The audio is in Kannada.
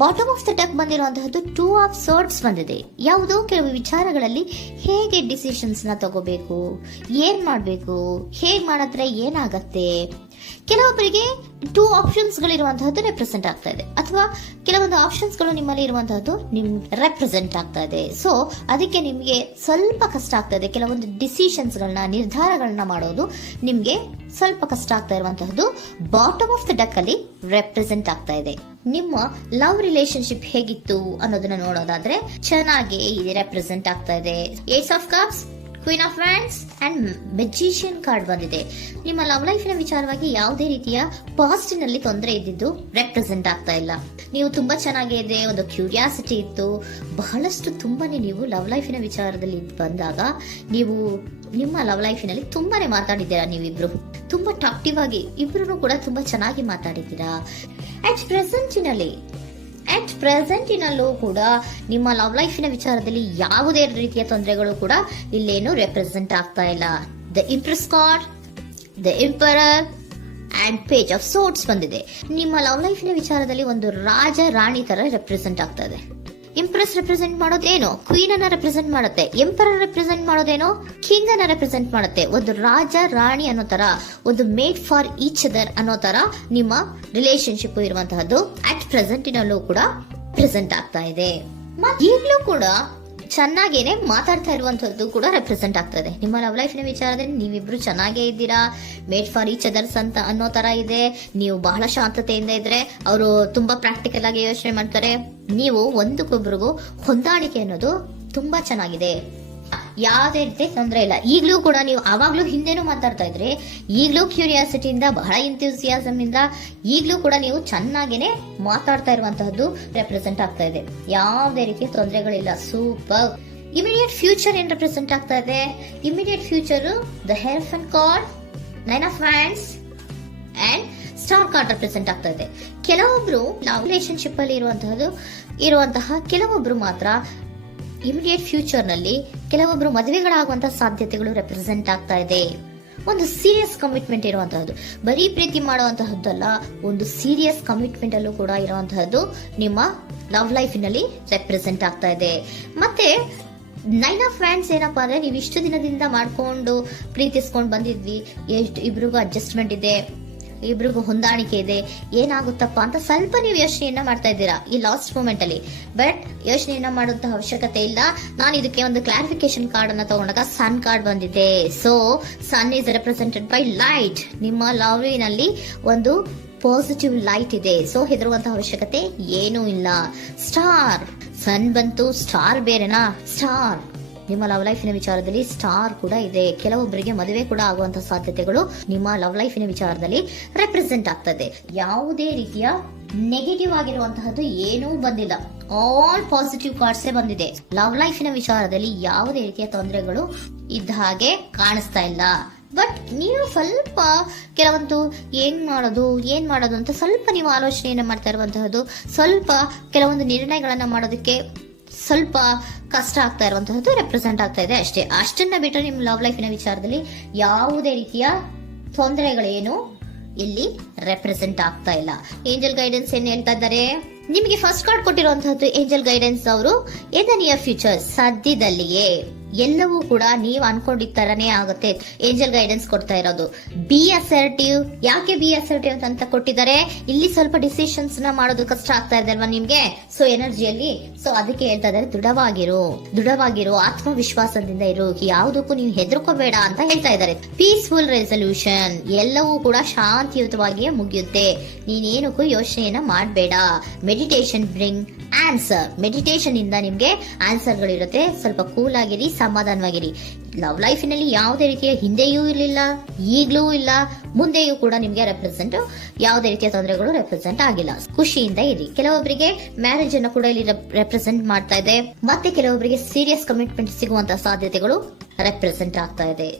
ಬಾಟಮ್ ಆಫ್ ದ ಡೆಕ್ ಬಂದಿರುವಂತಹದ್ದು 2 ಆಫ್ ಸ್ವರ್ಡ್ಸ್ ಬಂದಿದೆ. ಯಾವುದೋ ಕೆಲವು ವಿಚಾರಗಳಲ್ಲಿ ಹೇಗೆ ಡಿಸಿಷನ್ಸ್ ನ ತಗೋಬೇಕು, ಏನ್ ಮಾಡ್ಬೇಕು, ಹೇಗ್ ಮಾಡಿದ್ರೆ ಏನಾಗತ್ತೆ. ಕೆಲವೊಬ್ಬರಿಗೆ 2 ಆಪ್ಷನ್ಸ್ ಗಳಿರುವಂತಹದ್ದು ರೆಪ್ರೆಸೆಂಟ್ ಆಗ್ತಾ ಇದೆ, ಅಥವಾ ಕೆಲವೊಂದು ಆಪ್ಷನ್ಸ್ ಗಳು ನಿಮ್ಮಲ್ಲಿ ಇರುವಂತಹದ್ದು ನಿಮ್ ರೆಪ್ರೆಸೆಂಟ್ ಆಗ್ತಾ ಇದೆ. ಸೊ ಅದಕ್ಕೆ ನಿಮ್ಗೆ ಸ್ವಲ್ಪ ಕಷ್ಟ ಆಗ್ತಾ ಇದೆ. ಕೆಲವೊಂದು ಡಿಸಿಷನ್ಸ್ ಗಳನ್ನ, ನಿರ್ಧಾರಗಳನ್ನ ಮಾಡೋದು ನಿಮ್ಗೆ ಸ್ವಲ್ಪ ಕಷ್ಟ ಆಗ್ತಾ ಇರುವಂತಹದ್ದು ಬಾಟಮ್ ಆಫ್ ದ ಡೆಕ್ ಅಲ್ಲಿ ರೆಪ್ರೆಸೆಂಟ್ ಆಗ್ತಾ ಇದೆ. ನಿಮ್ಮ ಲವ್ ರಿಲೇಶನ್ಶಿಪ್ ಹೇಗಿತ್ತು ಅನ್ನೋದನ್ನ ನೋಡೋದಾದ್ರೆ ಚೆನ್ನಾಗಿ ಇದು ರೆಪ್ರೆಸೆಂಟ್ ಆಗ್ತಾ ಇದೆ. Ace of cups, queen of wands and magician card ಬಂದಿದೆ. ನಿಮ್ಮ ಲವ್ ಲೈಫಿನ ವಿಚಾರವಾಗಿ ಯಾವುದೇ ರೀತಿಯ ಪಾಸಿಟಿವ್ ನಲ್ಲಿ ತೊಂದರೆ ಇದ್ದಿದ್ದು ರೆಪ್ರೆಸೆಂಟ್ ಆಗ್ತಾ ಇಲ್ಲ. ನೀವು ತುಂಬಾ ಚೆನ್ನಾಗಿದೆ, ಒಂದು ಕ್ಯೂರಿಯಾಸಿಟಿ ಇತ್ತು, ಬಹಳಷ್ಟು ತುಂಬಾನೇ ನೀವು ಲವ್ ಲೈಫಿನ ವಿಚಾರದಲ್ಲಿ ಬಂದಾಗ ನೀವು ನಿಮ್ಮ ಲವ್ ಲೈಫಿನಲ್ಲಿ ತುಂಬಾನೇ ಮಾತಾಡಿದ್ದೀರಾ. ನೀವಿಬ್ರು ತುಂಬಾ ಟಾಕ್ಟಿವ್ ಆಗಿ ಇಬ್ರು ಕೂಡ ತುಂಬಾ ಚೆನ್ನಾಗಿ ಮಾತಾಡಿದ್ದೀರಾ. ಅಟ್ ಪ್ರೆಸೆಂಟಿನಲ್ಲೂ ಕೂಡ ನಿಮ್ಮ ಲವ್ ಲೈಫಿನ ವಿಚಾರದಲ್ಲಿ ಯಾವುದೇ ರೀತಿಯ ತೊಂದರೆಗಳು ಕೂಡ ಇಲ್ಲೇನು ರೆಪ್ರೆಸೆಂಟ್ ಆಗ್ತಾ ಇಲ್ಲ. The empress card, the emperor and page of swords ಬಂದಿದೆ. ನಿಮ್ಮ ಲವ್ ಲೈಫಿನ ವಿಚಾರದಲ್ಲಿ ಒಂದು ರಾಜ ರಾಣಿ ತರ ರೆಪ್ರೆಸೆಂಟ್ ಆಗ್ತಾ ಇದೆ. ಇಂಪ್ರೆಸ್ ರೆಪ್ರೆಸೆಂಟ್ ಮಾಡೋದೇನೋ ಕ್ವೀನ್ ಅನ್ನ ರೆಪ್ರೆಸೆಂಟ್ ಮಾಡುತ್ತೆ, ಎಂಪರರ್ ರೆಪ್ರೆಸೆಂಟ್ ಮಾಡೋದೇನೋ ಕಿಂಗ್ ಅನ್ನ ರೆಪ್ರೆಸೆಂಟ್ ಮಾಡುತ್ತೆ. ಒಂದು ರಾಜ ರಾಣಿ ಅನ್ನೋ ತರ, ಒಂದು ಮೇಡ್ ಫಾರ್ ಈಚ್ ಅದರ್ ಅನ್ನೋ ತರ ನಿಮ್ಮ ರಿಲೇಶನ್ಶಿಪ್ ಇರುವಂತಹದ್ದು ಅಟ್ ಪ್ರೆಸೆಂಟಿನಲ್ಲೂ ಕೂಡ ಪ್ರೆಸೆಂಟ್ ಆಗ್ತಾ ಇದೆ. ಈಗಲೂ ಕೂಡ ಚೆನ್ನಾಗೇನೆ ಮಾತಾಡ್ತಾ ಇರುವಂತದ್ದು ಕೂಡ ರೆಪ್ರೆಸೆಂಟ್ ಆಗ್ತಾ ಇದೆ. ನಿಮ್ಮ ಲವ್ ಲೈಫಿನ ವಿಚಾರದಲ್ಲಿ ನೀವಿಬ್ರು ಚೆನ್ನಾಗೇ ಇದ್ದೀರಾ, ಮೇಡ್ ಫಾರ್ ಈಚ್ ಅದರ್ಸ್ ಅಂತ ಅನ್ನೋ ತರ ಇದೆ. ನೀವು ಬಹಳ ಶಾಂತತೆಯಿಂದ ಇದ್ರೆ ಅವರು ತುಂಬಾ ಪ್ರಾಕ್ಟಿಕಲ್ ಆಗಿ ಯೋಚನೆ ಮಾಡ್ತಾರೆ. ನೀವು ಒಂದಕ್ಕೊಬ್ರಿಗೂ ಹೊಂದಾಣಿಕೆ ಅನ್ನೋದು ತುಂಬಾ ಚೆನ್ನಾಗಿದೆ, ಯಾವುದೇ ರೀತಿ ತೊಂದರೆ ಇಲ್ಲ. ಈಗಲೂ ಕೂಡ ನೀವು ಅವಾಗ್ಲೂ ಹಿಂದೆನೂ ಮಾತಾಡ್ತಾ ಇದ್ರಿ, ಈಗಲೂ ಕ್ಯೂರಿಯಾಸಿಟಿಯಿಂದ, ಬಹಳ ಇಂಥ್ಯೂಸಿಯಾಸಮ್ ಇಂದ ಈಗಲೂ ಕೂಡ ನೀವು ಚೆನ್ನಾಗೇನೆ ಮಾತಾಡ್ತಾ ಇರುವಂತಹದ್ದು ರೆಪ್ರೆಸೆಂಟ್ ಆಗ್ತಾ ಇದೆ. ಯಾವುದೇ ರೀತಿ ತೊಂದರೆಗಳಿಲ್ಲ, ಸೂಪರ್. ಇಮಿಡಿಯೇಟ್ ಫ್ಯೂಚರ್ ಏನ್ ರೆಪ್ರೆಸೆಂಟ್ ಆಗ್ತಾ ಇದೆ? Immediate future the hierophant card, 9 of wands and star card represent ಆಗ್ತಾ ಇದೆ. ಕೆಲವೊಬ್ರು ಲವ್ ರಿಲೇಶನ್ಶಿಪ್ ಅಲ್ಲಿ ಇರುವಂತಹ ಕೆಲವೊಬ್ರು ಮಾತ್ರ ಇಮಿಡಿಯೇಟ್ ಫ್ಯೂಚರ್ ನಲ್ಲಿ ಕೆಲವೊಬ್ರು ಮದುವೆಗಳಾಗುವಂತಹ ಸಾಧ್ಯತೆಗಳು ರೆಪ್ರೆಸೆಂಟ್ ಆಗ್ತಾ ಇದೆ. ಒಂದು ಸೀರಿಯಸ್ ಕಮಿಟ್ಮೆಂಟ್ ಇರುವಂತಹದ್ದು, ಬರೀ ಪ್ರೀತಿ ಮಾಡುವಂತಹದ್ದಲ್ಲ, ಒಂದು ಸೀರಿಯಸ್ ಕಮಿಟ್ಮೆಂಟ್ ಅಲ್ಲೂ ಕೂಡ ಇರುವಂತಹದ್ದು ನಿಮ್ಮ ಲವ್ ಲೈಫಿನಲ್ಲಿ ರೆಪ್ರೆಸೆಂಟ್ ಆಗ್ತಾ ಇದೆ. ಮತ್ತೆ 9 ಆಫ್ ವ್ಯಾಂಡ್ಸ್ ಏನಪ್ಪಾ ಅಂದ್ರೆ, ನೀವು ಇಷ್ಟು ದಿನದಿಂದ ಮಾಡ್ಕೊಂಡು ಪ್ರೀತಿಸ್ಕೊಂಡು ಬಂದಿದ್ವಿ, ಇಬ್ರಿಗೂ ಅಡ್ಜಸ್ಟ್ಮೆಂಟ್ ಇದೆ, ಇಬ್ರಿಗೂ ಹೊಂದಾಣಿಕೆ ಇದೆ, ಏನಾಗುತ್ತಪ್ಪ ಅಂತ ಸ್ವಲ್ಪ ನೀವು ಯೋಚನೆಯನ್ನ ಮಾಡ್ತಾ ಇದ್ದೀರಾ ಈ ಲಾಸ್ಟ್ ಮೂಮೆಂಟ್ ಅಲ್ಲಿ. ಬಟ್ ಯೋಚನೆಯನ್ನ ಮಾಡುವಂತಹ ಅವಶ್ಯಕತೆ ಇಲ್ಲ. ನಾನು ಇದಕ್ಕೆ ಒಂದು ಕ್ಲಾರಿಫಿಕೇಶನ್ ಕಾರ್ಡ್ ಅನ್ನ ತಗೊಂಡಾಗ ಸನ್ ಕಾರ್ಡ್ ಬಂದಿದೆ. So sun is represented by light. ನಿಮ್ಮ ಲವ್ನಲ್ಲಿ ಒಂದು ಪಾಸಿಟಿವ್ ಲೈಟ್ ಇದೆ. ಸೊ ಹೆದರುವಂತಹ ಅವಶ್ಯಕತೆ ಏನೂ ಇಲ್ಲ. ಸ್ಟಾರ್, ಸನ್ ಬಂತು, ಸ್ಟಾರ್ ಬೇರೆನಾ? ಸ್ಟಾರ್ ನಿಮ್ಮ ಲವ್ ಲೈಫಿನ ವಿಚಾರದಲ್ಲಿ ಸ್ಟಾರ್ ಕೂಡ ಇದೆ. ಕೆಲವೊಬ್ಬರಿಗೆ ಮದುವೆ ಕೂಡ ಆಗುವಂತಹ ಸಾಧ್ಯತೆಗಳು ನಿಮ್ಮ ಲವ್ ಲೈಫಿನ ವಿಚಾರದಲ್ಲಿ ರೆಪ್ರೆಸೆಂಟ್ ಆಗ್ತದೆ. ಯಾವುದೇ ರೀತಿಯ ನೆಗೆಟಿವ್ ಆಗಿರುವಂತಹದ್ದು ಏನೂ ಬಂದಿಲ್ಲ, ಆಲ್ ಪಾಸಿಟಿವ್ ಕಾರ್ಡ್ಸೇ ಬಂದಿದೆ. ಲವ್ ಲೈಫಿನ ವಿಚಾರದಲ್ಲಿ ಯಾವುದೇ ರೀತಿಯ ತೊಂದರೆಗಳು ಇದ್ದ ಹಾಗೆ ಕಾಣಿಸ್ತಾ ಇಲ್ಲ. ಬಟ್ ನೀವು ಸ್ವಲ್ಪ ಕೆಲವೊಂದು ಏನ್ ಮಾಡೋದು ಅಂತ ಸ್ವಲ್ಪ ನೀವು ಆಲೋಚನೆಯನ್ನ ಮಾಡ್ತಾ ಇರುವಂತಹದ್ದು, ಸ್ವಲ್ಪ ಕೆಲವೊಂದು ನಿರ್ಣಯಗಳನ್ನ ಮಾಡೋದಕ್ಕೆ ಸ್ವಲ್ಪ ಕಷ್ಟ ಆಗ್ತಾ ಇರುವಂತಹದ್ದು ರೆಪ್ರೆಸೆಂಟ್ ಆಗ್ತಾ ಇದೆ ಅಷ್ಟೇ. ಅಷ್ಟನ್ನ ಬಿಟ್ಟರೆ ನಿಮ್ಮ ಲವ್ ಲೈಫಿನ ವಿಚಾರದಲ್ಲಿ ಯಾವುದೇ ರೀತಿಯ ತೊಂದರೆಗಳೇನು ಇಲ್ಲಿ ರೆಪ್ರೆಸೆಂಟ್ ಆಗ್ತಾ ಇಲ್ಲ. ಏಂಜಲ್ ಗೈಡೆನ್ಸ್ ಏನ್ ಹೇಳ್ತಾ ಇದ್ದಾರೆ? ನಿಮಗೆ ಫಸ್ಟ್ ಕಾರ್ಡ್ ಕೊಟ್ಟಿರುವಂತಹದ್ದು ಏಂಜಲ್ ಗೈಡೆನ್ಸ್ ಅವರು ಇನ್ ದ ನಿಯರ್ ಫ್ಯೂಚರ್, ಸದ್ಯದಲ್ಲಿಯೇ ಎಲ್ಲವೂ ಕೂಡ ನೀವು ಅನ್ಕೊಂಡಿದ್ದ ತರನೇ ಆಗುತ್ತೆ. ಏಂಜಲ್ ಗೈಡೆನ್ಸ್ ಕೊಡ್ತಾ ಇರೋದು ಬಿ ಅಸರ್ಟಿವ್. ಯಾಕೆ ಬಿ ಅಸರ್ಟಿವ್ ಅಂತ ಕೊಟ್ಟಿದ್ದಾರೆ? ಇಲ್ಲಿ ಸ್ವಲ್ಪ ಡಿಸಿಷನ್ಸ್ ನ ಮಾಡೋದು ಕಷ್ಟ ಆಗ್ತಾ ಇದೆ ಅಲ್ವಾ ನಿಮ್ಗೆ, ಸೊ ಎನರ್ಜಿಯಲ್ಲಿ. ಸೊ ಅದಕ್ಕೆ ಹೇಳ್ತಾ ಇದ್ದಾರೆ ದೃಢವಾಗಿರು, ಆತ್ಮವಿಶ್ವಾಸದಿಂದ ಇರು, ಯಾವುದಕ್ಕೂ ನೀವು ಹೆದರ್ಕೋಬೇಡ ಅಂತ ಹೇಳ್ತಾ ಇದ್ದಾರೆ. ಪೀಸ್ಫುಲ್ ರೆಸಲ್ಯೂಷನ್, ಎಲ್ಲವೂ ಕೂಡ ಶಾಂತಿಯುತವಾಗಿಯೇ ಮುಗಿಯುತ್ತೆ, ನೀನೇನಕ್ಕೂ ಯೋಚನೆಯನ್ನ ಮಾಡಬೇಡ. ಮೆಡಿಟೇಷನ್ ಬ್ರಿಂಗ್ ಆನ್ಸರ್, ಮೆಡಿಟೇಷನ್ ಇಂದ ನಿಮ್ಗೆ ಆನ್ಸರ್ ಗಳಿರುತ್ತೆ. ಸ್ವಲ್ಪ ಕೂಲ್ ಆಗಿರಿ, ಸಮಾಧಾನವಾಗಿರಿ. ಲವ್ ಲೈಫಿನಲ್ಲಿ ಯಾವುದೇ ರೀತಿಯ ಹಿಂದೆಯೂ ಇರಲಿಲ್ಲ, ಈಗಲೂ ಇಲ್ಲ, ಮುಂದೆಯೂ ಕೂಡ ನಿಮ್ಗೆ ಯಾವುದೇ ರೀತಿಯ ತೊಂದರೆಗಳು ರೆಪ್ರೆಸೆಂಟ್ ಆಗಿಲ್ಲ. ಖುಷಿಯಿಂದ ಇರಿ. ಕೆಲವೊಬ್ಬರಿಗೆ ಮ್ಯಾರೇಜ್ ಅನ್ನು ಕೂಡ ಇಲ್ಲಿ ರೆಪ್ರೆಸೆಂಟ್ ಮಾಡ್ತಾ ಇದೆ, ಮತ್ತೆ ಕೆಲವೊಬ್ಬರಿಗೆ ಸೀರಿಯಸ್ ಕಮಿಟ್ಮೆಂಟ್ ಸಿಗುವಂತಹ ಸಾಧ್ಯತೆಗಳು ರೆಪ್ರೆಸೆಂಟ್ ಆಗ್ತಾ ಇದೆ.